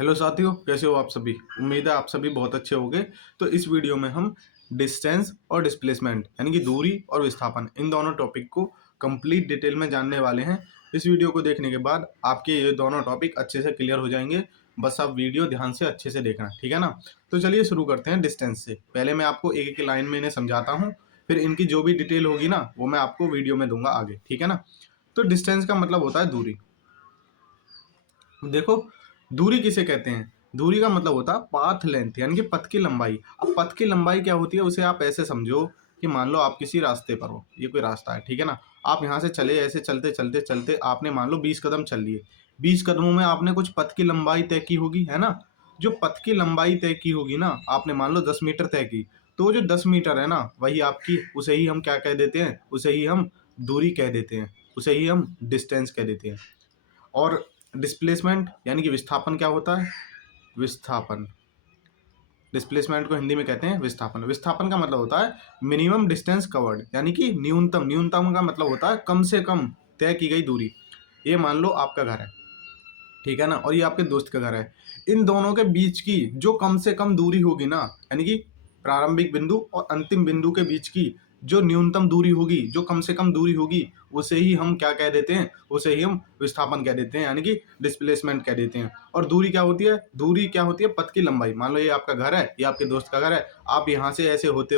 Hello साथियों, कैसे हो आप सभी। उम्मीद है आप सभी बहुत अच्छे होंगे। तो इस वीडियो में हम डिस्टेंस और डिस्प्लेसमेंट यानी कि दूरी और विस्थापन इन दोनों टॉपिक को कंप्लीट डिटेल में जानने वाले हैं। इस वीडियो को देखने के बाद आपके ये दोनों टॉपिक अच्छे से क्लियर हो जाएंगे। बस आप वीडियो ध्यान से अच्छे से देखना, ठीक है ना। तो चलिए शुरू करते हैं डिस्टेंस से। पहले मैं आपको एक एक लाइन में इन्हें समझाता हूँ, फिर इनकी जो भी डिटेल होगी ना वो मैं आपको वीडियो में दूंगा आगे, ठीक है ना। तो डिस्टेंस का मतलब होता है दूरी। देखो, दूरी किसे कहते हैं। दूरी का मतलब होता है पाथ लेंथ यानी कि पथ की लंबाई। अब पथ की लंबाई क्या होती है उसे आप ऐसे समझो कि मान लो आप किसी रास्ते पर हो, ये कोई रास्ता है, ठीक है ना। आप यहाँ से चले, ऐसे चलते चलते चलते आपने मान लो 20 कदम चल लिए। 20 कदमों में आपने कुछ पथ की लंबाई तय की होगी, है ना। जो पथ की लंबाई तय की होगी ना, आपने मान लो 10 मीटर तय की, तो वो जो 10 मीटर है ना वही आपकी, उसे ही हम क्या कह देते हैं, उसे ही हम दूरी कह देते हैं, उसे ही हम डिस्टेंस कह देते हैं। और डिस्प्लेसमेंट यानी कि विस्थापन क्या होता है। विस्थापन, डिस्प्लेसमेंट को हिंदी में कहते हैं विस्थापन। विस्थापन का मतलब होता है मिनिमम डिस्टेंस कवर्ड यानी कि न्यूनतम। न्यूनतम का मतलब होता है कम से कम तय की गई दूरी। ये मान लो आपका घर है, ठीक है ना, और ये आपके दोस्त का घर है। इन दोनों के बीच की जो कम से कम दूरी होगी ना, यानी कि प्रारंभिक बिंदु और अंतिम बिंदु के बीच की जो न्यूनतम दूरी होगी, जो कम से कम दूरी होगी, उसे ही हम क्या कह देते हैं, उसे ही हम विस्थापन कह देते हैं, यानी कि डिस्प्लेसमेंट कह देते हैं। और दूरी क्या होती है, दूरी क्या होती है, पथ की लंबाई। मान लो ये आपका घर है, ये आपके दोस्त का घर है। आप यहाँ से ऐसे होते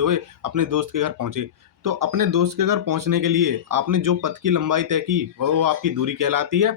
हुए अपने दोस्त के घर पहुंचे। तो अपने दोस्त के घर पहुंचने के लिए आपने जो पथ की लंबाई तय की वो आपकी दूरी कहलाती है।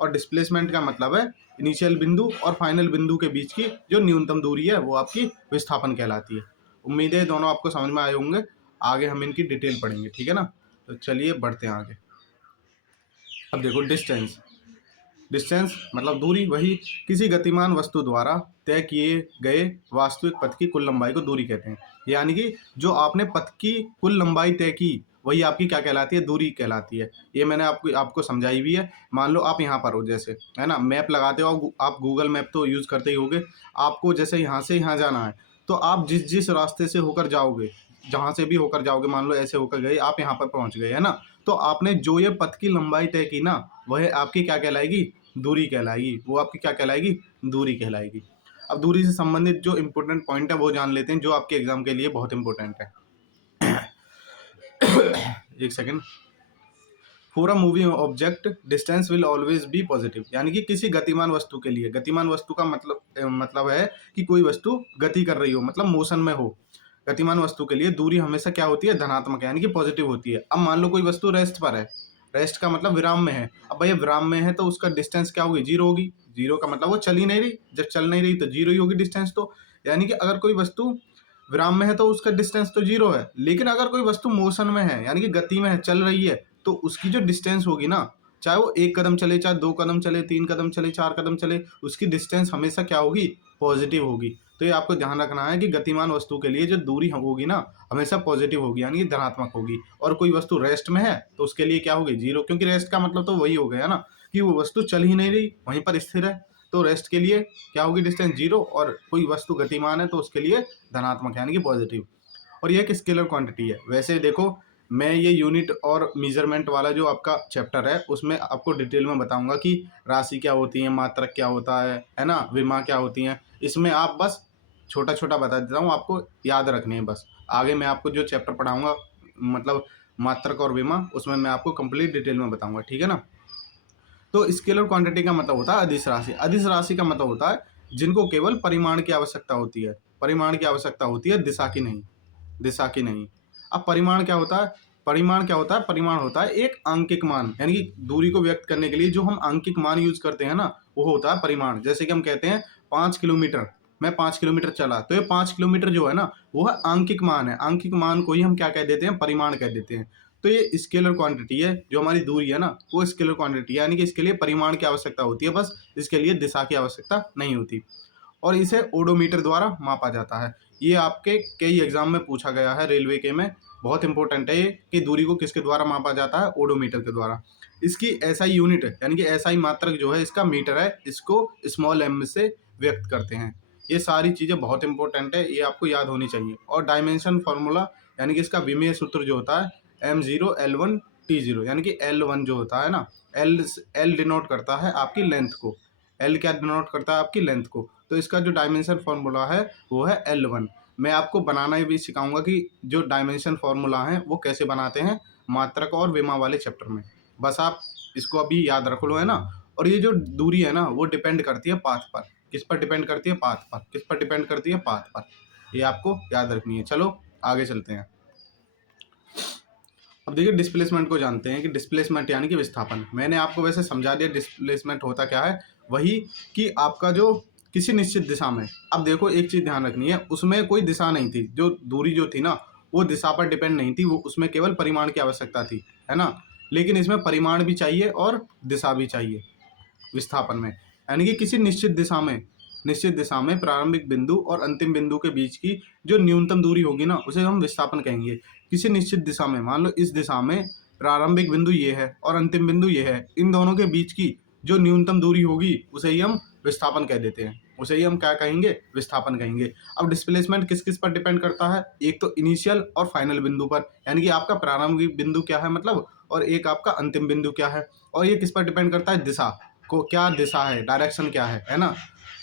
और डिस्प्लेसमेंट का मतलब है इनिशियल बिंदु और फाइनल बिंदु के बीच की जो न्यूनतम दूरी है वो आपकी विस्थापन कहलाती है। उम्मीद है दोनों आपको समझ में आए होंगे। आगे हम इनकी डिटेल पढ़ेंगे, ठीक है ना। तो चलिए बढ़ते हैं आगे। अब देखो डिस्टेंस। डिस्टेंस मतलब दूरी, वही किसी गतिमान वस्तु द्वारा तय किए गए वास्तविक पथ की कुल लंबाई को दूरी कहते हैं। यानी कि जो आपने पथ की कुल लंबाई तय की वही आपकी क्या कहलाती है, दूरी कहलाती है। ये मैंने आपको आपको समझाई भी है। मान लो आप यहाँ पर हो, जैसे है ना, मैप लगाते हो आप, गूगल मैप तो यूज़ करते ही होगे। आपको जैसे यहाँ से यहाँ जाना है, तो आप जिस जिस रास्ते से होकर जाओगे, जहाँ से भी होकर जाओगे, मान लो ऐसे होकर गए, आप यहाँ पर पहुँच गए, है ना। तो आपने जो ये पथ की लंबाई तय की ना, वह आपकी क्या कहलाएगी, दूरी कहलाएगी। वो आपकी क्या कहलाएगी, दूरी कहलाएगी। अब दूरी से संबंधित जो इंपॉर्टेंट पॉइंट है वो जान लेते हैं, जो आपके एग्जाम के लिए बहुत इंपॉर्टेंट है। एक second. For a moving object distance will always be positive. यानी कि किसी गतिमान वस्तु के लिए, गतिमान वस्तु का मतलब है कि कोई वस्तु गति कर रही हो, मतलब मोशन में हो। गतिमान वस्तु के लिए दूरी हमेशा क्या होती है, धनात्मक यानी कि पॉजिटिव होती है। अब मान लो कोई वस्तु रेस्ट पर है, रेस्ट का मतलब विराम में है। अब भैया विराम में है तो उसका डिस्टेंस क्या होगी, जीरो होगी। जीरो का मतलब वो चल ही नहीं रही, जब चल नहीं रही तो जीरो ही होगी डिस्टेंस। तो यानी कि अगर कोई वस्तु विराम में है तो उसका डिस्टेंस तो जीरो है। लेकिन अगर कोई वस्तु मोशन में है यानी कि गति में है, चल रही है, तो उसकी जो डिस्टेंस होगी ना, चाहे वो 1 कदम चले, चाहे 2 कदम चले, 3 कदम चले, 4 कदम चले, उसकी डिस्टेंस हमेशा क्या होगी, पॉजिटिव होगी। तो ये आपको ध्यान रखना है कि गतिमान वस्तु के लिए जो दूरी होगी ना हमेशा पॉजिटिव होगी, यानी कि धनात्मक होगी। और कोई वस्तु रेस्ट में है तो उसके लिए क्या होगी, जीरो। क्योंकि रेस्ट का मतलब तो वही हो गया ना कि वो वस्तु चल ही नहीं रही, वहीं पर स्थिर है। तो रेस्ट के लिए क्या होगी, डिस्टेंस जीरो। और कोई वस्तु गतिमान है तो उसके लिए धनात्मक यानी कि पॉजिटिव। और ये एक स्केलर क्वांटिटी है। वैसे देखो, मैं ये यूनिट और मेजरमेंट वाला जो आपका चैप्टर है उसमें आपको डिटेल में बताऊंगा कि राशि क्या होती है, मात्रक क्या होता है ना, विमा क्या होती हैं। इसमें आप बस छोटा छोटा बता देता हूँ, आपको याद रखने हैं बस। आगे मैं आपको जो चैप्टर पढ़ाऊंगा, मतलब मात्रक और विमा, उसमें मैं आपको कंप्लीट डिटेल में बताऊंगा, ठीक है ना। तो स्केलर क्वांटिटी का मतलब होता है अदिश राशि। अदिश राशि का मतलब होता है जिनको केवल परिमाण की आवश्यकता होती है। परिमाण की आवश्यकता होती है, दिशा की नहीं, दिशा की नहीं। अब परिमाण क्या होता है, परिमाण क्या होता है, परिमाण होता है एक आंकिक मान। यानी कि दूरी को व्यक्त करने के लिए जो हम आंकिक मान यूज करते हैं ना, वो होता है परिमाण। जैसे कि हम कहते हैं 5 किलोमीटर, मैं 5 किलोमीटर चला, तो ये 5 किलोमीटर जो है ना वो है आंकिक मान है। आंकिक मान को ही हम क्या कह देते हैं, परिमाण कह देते हैं। तो ये स्केलर क्वांटिटी है, जो हमारी दूरी है ना वो स्केलर क्वांटिटी है। यानी कि इसके लिए परिमाण की आवश्यकता होती है, बस इसके लिए दिशा की आवश्यकता नहीं होती। और इसे ओडोमीटर द्वारा मापा जाता है। ये आपके कई एग्जाम में पूछा गया है, रेलवे के में बहुत इंपॉर्टेंट है ये, कि दूरी को किसके द्वारा मापा जाता है, ओडोमीटर के द्वारा। इसकी एसआई यूनिट यानी कि एसआई मात्रक जो है इसका मीटर है, इसको स्मॉल एम से व्यक्त करते हैं। ये सारी चीज़ें बहुत इंपॉर्टेंट है, ये आपको याद होनी चाहिए। और डायमेंशन फार्मूला यानी कि इसका विमेय सूत्र जो होता है M0L1T0, यानी कि L1 जो होता है ना, एल डिनोट करता है आपकी लेंथ को, एल क्या डिनोट करता है? आपकी लेंथ को। तो इसका जो डायमेंशन फॉर्मूला है वो है L1। मैं आपको बनाना भी सिखाऊंगा कि जो डायमेंशन फॉर्मूला है वो कैसे बनाते हैं मात्रक और विमा वाले चैप्टर में। बस आप इसको अभी याद रख लो, है ना। और ये जो दूरी है ना वो डिपेंड करती है पाथ पर। किस पर डिपेंड करती है? पाथ पर। किस पर डिपेंड करती है? पाथ पर। ये आपको याद रखनी है। चलो आगे चलते हैं। अब देखिए डिस्प्लेसमेंट को जानते हैं कि डिस्प्लेसमेंट यानी कि विस्थापन। मैंने आपको वैसे समझा दिया डिस्प्लेसमेंट होता क्या है। वही कि आपका जो किसी निश्चित दिशा में, अब देखो एक चीज ध्यान रखनी है, उसमें कोई दिशा नहीं थी, जो दूरी जो थी ना वो दिशा पर डिपेंड नहीं थी, वो उसमें केवल परिमाण की आवश्यकता थी, है ना। लेकिन इसमें परिमाण भी चाहिए और दिशा भी चाहिए विस्थापन में। यानी कि किसी निश्चित दिशा में प्रारंभिक बिंदु और अंतिम बिंदु के बीच की जो न्यूनतम दूरी होगी ना उसे हम विस्थापन कहेंगे। किसी निश्चित दिशा में, मान लो इस दिशा में प्रारंभिक बिंदु ये है और अंतिम बिंदु ये है, इन दोनों के बीच की जो न्यूनतम दूरी होगी उसे ही हम विस्थापन कह देते हैं। उसे ही हम क्या कहेंगे? विस्थापन कहेंगे। अब डिस्प्लेसमेंट किस किस पर डिपेंड करता है? एक तो इनिशियल और फाइनल बिंदु पर, यानी कि आपका प्रारंभिक बिंदु क्या है मतलब, और एक आपका अंतिम बिंदु क्या है। और ये किस पर डिपेंड करता है? दिशा को, क्या दिशा है, डायरेक्शन क्या है ना।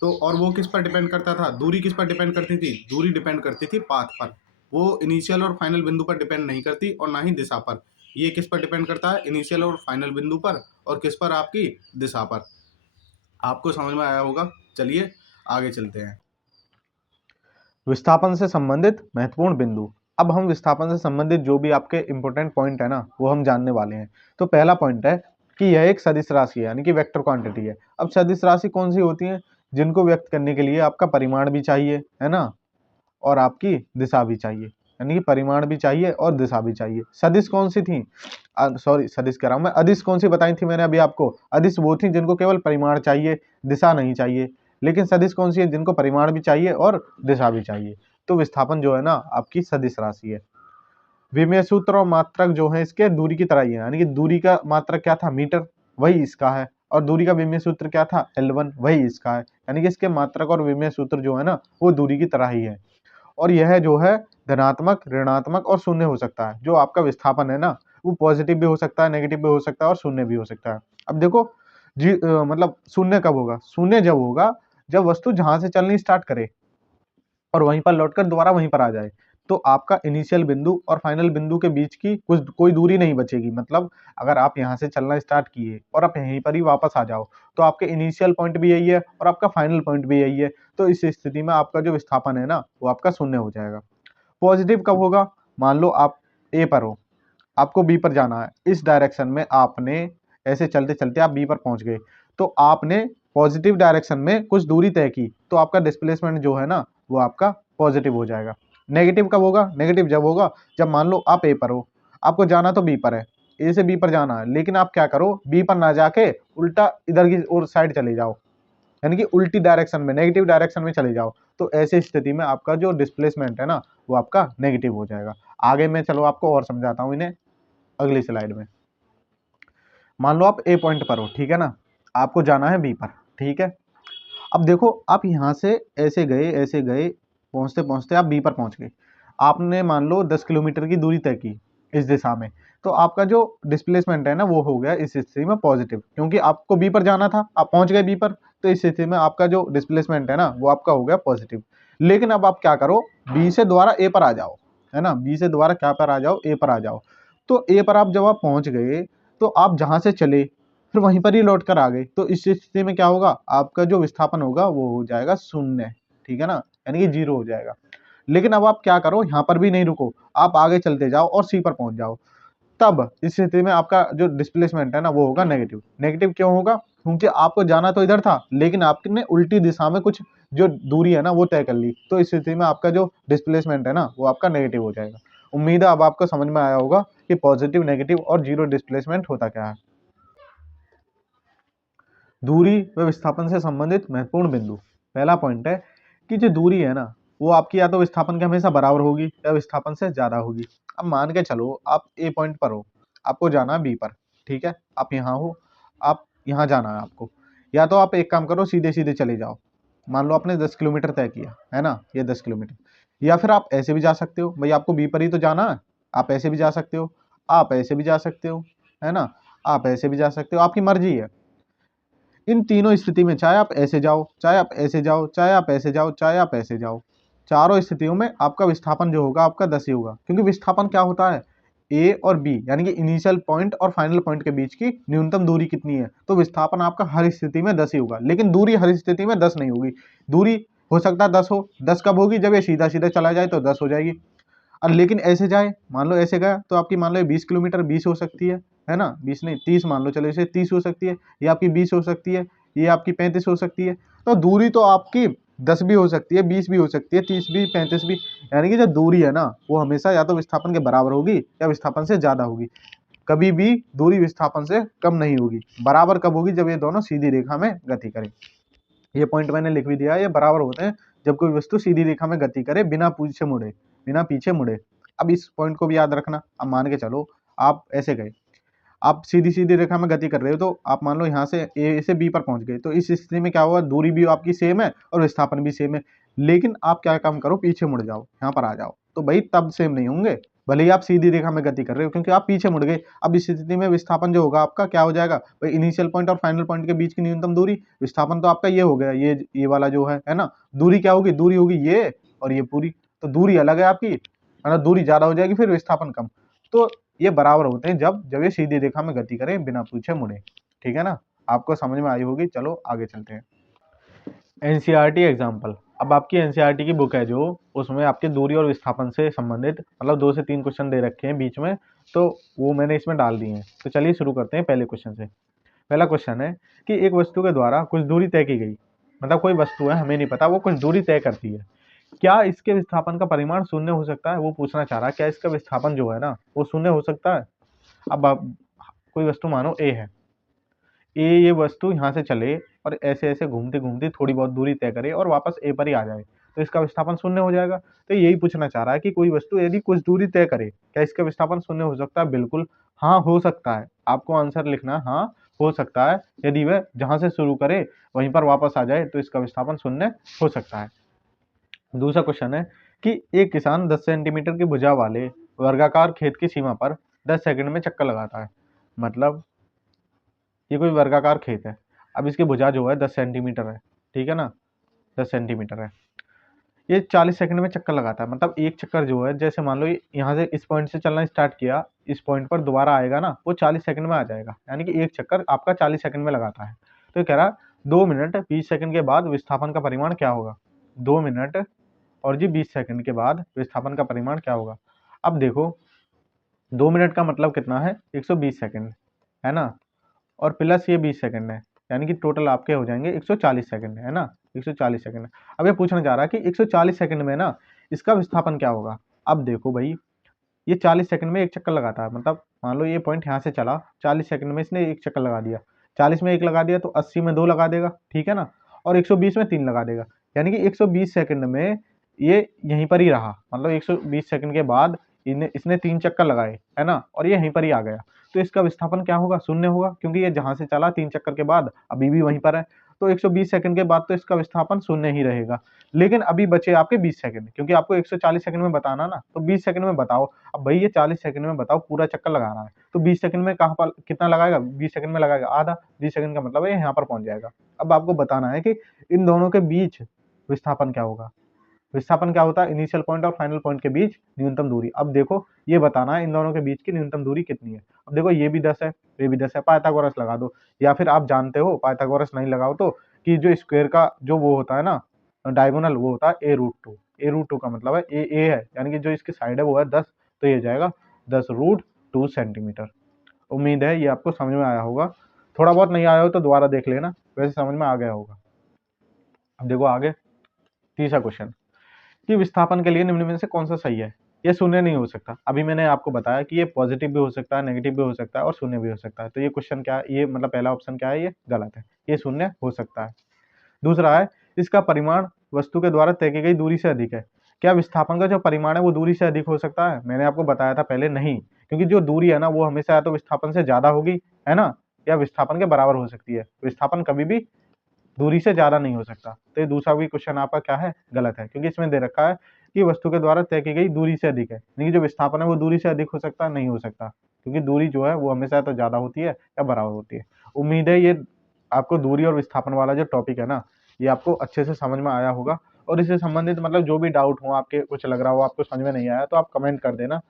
तो और वो किस पर डिपेंड करता था? दूरी किस पर डिपेंड करती थी? दूरी डिपेंड करती थी पाथ पर। वो इनिशियल और फाइनल बिंदु पर डिपेंड नहीं करती और ना ही दिशा पर। ये किस पर डिपेंड करता है? इनिशियल और फाइनल बिंदु पर। और किस पर? आपकी दिशा पर। आपको समझ में आया होगा। चलिए आगे चलते हैं। विस्थापन से संबंधित महत्वपूर्ण बिंदु। अब हम विस्थापन से संबंधित जो भी आपके इंपॉर्टेंट पॉइंट है ना वो हम जानने वाले हैं। तो पहला पॉइंट है कि यह एक सदिश राशि है, यानी कि वेक्टर क्वांटिटी है। अब सदिश राशि कौन सी होती है? जिनको व्यक्त करने के लिए आपका परिमाण भी चाहिए, है ना, और आपकी दिशा भी चाहिए। यानी कि परिमाण भी चाहिए और दिशा भी चाहिए। सदिश कौन सी थी? सॉरी, सदिश कह रहा हूं मैं, अदिश कौन सी बताई थी मैंने अभी आपको? अदिश वो थी जिनको केवल परिमाण चाहिए, दिशा नहीं चाहिए। लेकिन सदिश कौन सी है? जिनको परिमाण भी चाहिए और दिशा भी चाहिए। तो विस्थापन जो है ना आपकी सदिश राशि है। विमेय सूत्र और मात्रक जो है इसके दूरी की तरह ही है। यानी कि दूरी का मात्रक क्या था? मीटर, वही इसका है। और दूरी का विमेय सूत्र क्या था? L1, वही इसका है। यानी कि इसके मात्रक और विमेय सूत्र जो है ना वो दूरी की तरह ही है। और यह जो है धनात्मक, ऋणात्मक और शून्य हो सकता है। जो आपका विस्थापन है ना वो पॉजिटिव भी हो सकता है, नेगेटिव भी हो सकता है और शून्य भी हो सकता है। अब देखो मतलब शून्य कब होगा? शून्य जब होगा जब वस्तु जहां से चलनी स्टार्ट करे और वहीं पर लौटकर दोबारा वहीं पर आ जाए। तो आपका इनिशियल बिंदु और फाइनल बिंदु के बीच की कोई दूरी नहीं बचेगी। मतलब अगर आप यहाँ से चलना स्टार्ट किए और आप यहीं पर ही वापस आ जाओ तो आपके इनिशियल पॉइंट भी यही है और आपका फाइनल पॉइंट भी यही है। तो इस स्थिति में आपका जो विस्थापन है ना वो आपका शून्य हो जाएगा। पॉजिटिव कब होगा? मान लो आप ए पर हो, आपको बी पर जाना है। इस डायरेक्शन में आपने ऐसे चलते चलते आप बी पर पहुंच गए, तो आपने पॉजिटिव डायरेक्शन में कुछ दूरी तय की, तो आपका डिस्प्लेसमेंट जो है ना वो आपका पॉजिटिव हो जाएगा। नेगेटिव कब होगा? नेगेटिव जब होगा जब मान लो आप ए पर हो, आपको जाना तो बी पर है, ए से बी पर जाना है, लेकिन आप क्या करो, बी पर ना जाके उल्टा इधर की और साइड चले जाओ, यानी कि उल्टी डायरेक्शन में, नेगेटिव डायरेक्शन में चले जाओ। तो ऐसी स्थिति में आपका जो डिस्प्लेसमेंट है ना वो आपका नेगेटिव हो जाएगा। आगे मैं चलो आपको और समझाता हूँ इन्हें अगली स्लाइड में। मान लो आप ए पॉइंट पर हो, ठीक है ना, आपको जाना है बी पर, ठीक है। अब देखो आप यहाँ से ऐसे गए, पहुँचते पहुँचते आप बी पर पहुँच गए। आपने मान लो 10 किलोमीटर की दूरी तय की इस दिशा में, तो आपका जो डिस्प्लेसमेंट है ना वो हो गया इस स्थिति में पॉजिटिव, क्योंकि आपको बी पर जाना था, आप पहुँच गए बी पर। तो इस स्थिति में आपका जो डिस्प्लेसमेंट है ना वो आपका हो गया पॉजिटिव। लेकिन अब आप क्या करो, बी से दोबारा ए पर आ जाओ, है ना, बी से दोबारा क्या पर आ जाओ? ए पर आ जाओ। तो ए पर आप जब आप पहुँच गए तो आप जहाँ से चले फिर वहीं पर ही लौट कर आ गए। तो इस स्थिति में क्या होगा? आपका जो विस्थापन होगा वो हो जाएगा शून्य, ठीक है ना, यानी कि 0 हो जाएगा। लेकिन अब आप क्या करो, यहाँ पर भी नहीं रुको, आप आगे चलते जाओ और सी पर पहुंच जाओ। तब इस स्थिति में आपका जो डिस्प्लेसमेंट है ना वो होगा नेगेटिव। नेगेटिव क्यों होगा? क्योंकि आपको जाना तो इधर था लेकिन आपने उल्टी दिशा में कुछ जो दूरी है ना वो तय कर ली। तो इस स्थिति में आपका जो डिस्प्लेसमेंट है ना वो आपका नेगेटिव हो जाएगा। उम्मीद है अब आपको समझ में आया होगा कि पॉजिटिव, नेगेटिव और जीरो डिस्प्लेसमेंट होता क्या है। दूरी व विस्थापन से संबंधित महत्वपूर्ण बिंदु। पहला पॉइंट है कि जो दूरी है ना वो आपकी या तो विस्थापन के हमेशा बराबर होगी या विस्थापन से ज्यादा होगी। अब मान के चलो आप ए पॉइंट पर हो, आपको जाना है बी पर, ठीक है, आप यहाँ हो, आप यहाँ जाना है आपको। या तो आप एक काम करो, सीधे सीधे चले जाओ। मान लो आपने 10 किलोमीटर तय किया है ना, ये 10 किलोमीटर। या फिर आप ऐसे भी जा सकते हो, भाई आपको बी पर ही तो जाना है, आप ऐसे भी जा सकते हो, आप ऐसे भी जा सकते हो, है ना, आप ऐसे भी जा सकते हो, आपकी मर्जी है। इन तीनों स्थिति में चाहे आप ऐसे जाओ, चाहे आप ऐसे जाओ, चाहे आप ऐसे जाओ, चाहे आप ऐसे जाओ, चारों स्थितियों में आपका विस्थापन जो होगा आपका 10 ही होगा। क्योंकि विस्थापन क्या होता है, ए और बी यानी कि इनिशियल पॉइंट और फाइनल पॉइंट के बीच की न्यूनतम दूरी कितनी है, तो विस्थापन आपका हर स्थिति में 10 ही होगा। लेकिन दूरी हर स्थिति में 10 नहीं होगी। दूरी हो सकता है 10 हो, 10 कब होगी, जब ये सीधा सीधा चला जाए तो 10 हो जाएगी। और लेकिन ऐसे जाए, मान लो ऐसे गया तो आपकी मान लो 20 किलोमीटर 20 हो सकती है ना, 20 नहीं 30 मान लो, चलो इसे 30 हो सकती है, ये आपकी 20 हो सकती है, ये आपकी 35 हो सकती है। तो दूरी तो आपकी 10 भी हो सकती है, 20 भी हो सकती है, 30 भी, 35 भी। यानी कि जो दूरी है ना वो हमेशा या तो विस्थापन के बराबर होगी या विस्थापन से ज्यादा होगी। कभी भी दूरी विस्थापन से कम नहीं होगी। बराबर कब होगी, जब ये दोनों सीधी रेखा में गति करें। ये पॉइंट मैंने लिख भी दिया, ये बराबर होते हैं जब कोई वस्तु सीधी रेखा में गति करे बिना पीछे मुड़े। अब इस पॉइंट को भी याद रखना। अब मान के चलो आप ऐसे गए, आप सीधी सीधी रेखा में गति कर रहे हो, तो आप मान लो यहाँ से ए से बी पर पहुंच गए, तो इस स्थिति में क्या हुआ, दूरी भी आपकी सेम है और विस्थापन भी सेम है। लेकिन आप क्या काम करो, पीछे मुड़ जाओ, यहाँ पर आ जाओ, तो भाई तब सेम नहीं होंगे, भले ही आप सीधी रेखा में गति कर रहे हो, क्योंकि आप पीछे मुड़ गए। अब इस स्थिति में विस्थापन जो होगा आपका क्या हो जाएगा, भाई इनिशियल पॉइंट और फाइनल पॉइंट के बीच की न्यूनतम दूरी, विस्थापन तो आपका ये हो गया, ये वाला जो है ना, दूरी क्या होगी, दूरी होगी ये और ये पूरी, तो दूरी अलग है आपकी, है ना, दूरी ज्यादा हो जाएगी, फिर विस्थापन कम। तो ये बराबर होते हैं जब ये सीधी रेखा में गति करें बिना पीछे मुड़े। ठीक है ना, आपको समझ में आई होगी। चलो आगे चलते हैं। NCERT example. अब आपकी एनसीईआरटी की बुक है जो, उसमें आपके दूरी और विस्थापन से संबंधित मतलब 2 से 3 क्वेश्चन दे रखे हैं बीच में, तो वो मैंने इसमें डाल दिए हैं। तो चलिए शुरू करते हैं पहले क्वेश्चन से। पहला क्वेश्चन है कि एक वस्तु के द्वारा कुछ दूरी तय की गई, मतलब कोई वस्तु है, हमें नहीं पता, वो कुछ दूरी तय करती है, क्या इसके विस्थापन का परिमाण शून्य हो सकता है। वो पूछना चाह रहा है क्या इसका विस्थापन जो है ना वो शून्य हो सकता है। अब आप कोई वस्तु मानो ए है, ये वस्तु यहाँ से चले और ऐसे ऐसे घूमती घूमती थोड़ी बहुत दूरी तय करे और वापस ए पर ही आ जाए, तो इसका विस्थापन शून्य हो जाएगा। तो यही पूछना चाह रहा है कि कोई वस्तु यदि कुछ दूरी तय करे, क्या इसका विस्थापन शून्य हो सकता है। बिल्कुल हाँ हो सकता है, आपको आंसर लिखना है हाँ हो सकता है। यदि वह जहां से शुरू करे वहीं पर वापस आ जाए तो इसका विस्थापन शून्य हो सकता है। दूसरा क्वेश्चन है कि एक किसान 10 सेंटीमीटर की भुजा वाले वर्गाकार खेत की सीमा पर 10 सेकंड में चक्कर लगाता है। मतलब ये कोई वर्गाकार खेत है, अब इसकी भुजा जो है 10 सेंटीमीटर है, ठीक है ना, 10 सेंटीमीटर है। ये 40 सेकंड में चक्कर लगाता है, मतलब एक चक्कर जो है, जैसे मान लो यहाँ से इस पॉइंट से चलना स्टार्ट किया, इस पॉइंट पर दोबारा आएगा ना, वो 40 सेकंड में आ जाएगा, यानी कि एक चक्कर आपका 40 सेकंड में लगाता है। तो ये कह रहा 2 मिनट 20 सेकंड के बाद विस्थापन का परिमाण क्या होगा। 2 मिनट और जी 20 सेकंड के बाद विस्थापन का परिमाण क्या होगा। अब देखो 2 मिनट का मतलब कितना है, 120 सेकंड है ना, और प्लस ये 20 सेकंड है, यानी कि टोटल आपके हो जाएंगे 140 सेकंड, है ना, 140 सेकंड। अब ये पूछना चाह रहा है कि 140 सेकंड में ना इसका विस्थापन क्या होगा। अब देखो भाई ये 40 सेकंड में एक चक्कर लगाता है, मतलब मान लो ये पॉइंट यहाँ से चला, 40 सेकंड में इसने एक चक्कर लगा दिया, 40 में एक लगा दिया तो 80 में 2 लगा देगा, ठीक है ना, और 120 में 3 लगा देगा, यानी कि 120 सेकंड में ये यहीं पर ही रहा, मतलब 120 सेकंड के बाद इसने 3 चक्कर लगाए, है ना, और ये यहीं पर ही आ गया। तो इसका विस्थापन क्या होगा, शून्य होगा, क्योंकि ये जहां से चला 3 चक्कर के बाद अभी भी वहीं पर है। तो 120 सेकंड के बाद तो इसका विस्थापन शून्य ही रहेगा। लेकिन अभी बचे आपके 20 सेकंड, क्योंकि आपको 140 सेकंड में बताना ना, तो 20 सेकंड में बताओ। अब भाई ये 40 सेकंड में बताओ पूरा चक्कर लगा रहा है, तो 20 सेकंड में कहाँ पर कितना लगाएगा, 20 सेकंड में लगाएगा आधा, 20 सेकंड का मतलब है यहाँ पर पहुंच जाएगा। अब आपको बताना है कि इन दोनों के बीच विस्थापन क्या होगा। विस्थापन क्या होता है, इनिशियल पॉइंट और फाइनल पॉइंट के बीच न्यूनतम दूरी। अब देखो ये बताना है इन दोनों के बीच की न्यूनतम दूरी कितनी है। अब देखो ये भी 10 है, ये भी 10 है, पाइथागोरस लगा दो, या फिर आप जानते हो पाइथागोरस नहीं लगाओ तो, कि जो स्क्वायर का जो वो होता है ना डायगोनल, वो होता है a√2। a√2 का मतलब है ए है, यानी कि जो इसकी साइड है वो है 10, तो ये जाएगा 10√2 सेंटीमीटर। उम्मीद है ये आपको समझ में आया होगा। थोड़ा बहुत नहीं आया हो तो दोबारा देख लेना, वैसे समझ में आ गया होगा। अब देखो आगे तीसरा क्वेश्चन कि विस्थापन के लिए निम्न में से कौन सा सही है। ये शून्य नहीं हो सकता, अभी मैंने आपको बताया कि ये पॉजिटिव भी हो सकता है, नेगेटिव भी हो सकता है और शून्य भी हो सकता है। तो ये क्वेश्चन क्या है, ये मतलब पहला ऑप्शन क्या है, ये गलत है, ये शून्य हो सकता है। दूसरा है इसका परिमाण वस्तु के द्वारा तय की गई दूरी से अधिक है। क्या विस्थापन का जो परिमाण है वो दूरी से अधिक हो सकता है। मैंने आपको बताया था पहले नहीं, क्योंकि जो दूरी है ना वो हमेशा या तो विस्थापन से ज्यादा होगी, है ना, या विस्थापन के बराबर हो सकती है। विस्थापन कभी भी दूरी से ज्यादा नहीं हो सकता। तो ये दूसरा भी क्वेश्चन आपका क्या है, गलत है, क्योंकि इसमें दे रखा है कि वस्तु के द्वारा तय की गई दूरी से अधिक है, यानी कि जो विस्थापन है वो दूरी से अधिक हो सकता है, नहीं हो सकता, क्योंकि दूरी जो है वो हमेशा तो ज्यादा होती है या बराबर होती है। उम्मीद है ये आपको दूरी और विस्थापन वाला जो टॉपिक है ना, ये आपको अच्छे से समझ में आया होगा। और इससे संबंधित मतलब जो भी डाउट हो, आपके कुछ लग रहा हो आपको समझ में नहीं आया, तो आप कमेंट कर देना।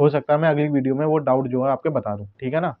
हो सकता है मैं अगली वीडियो में वो डाउट जो है आपके बता दूं, ठीक है ना।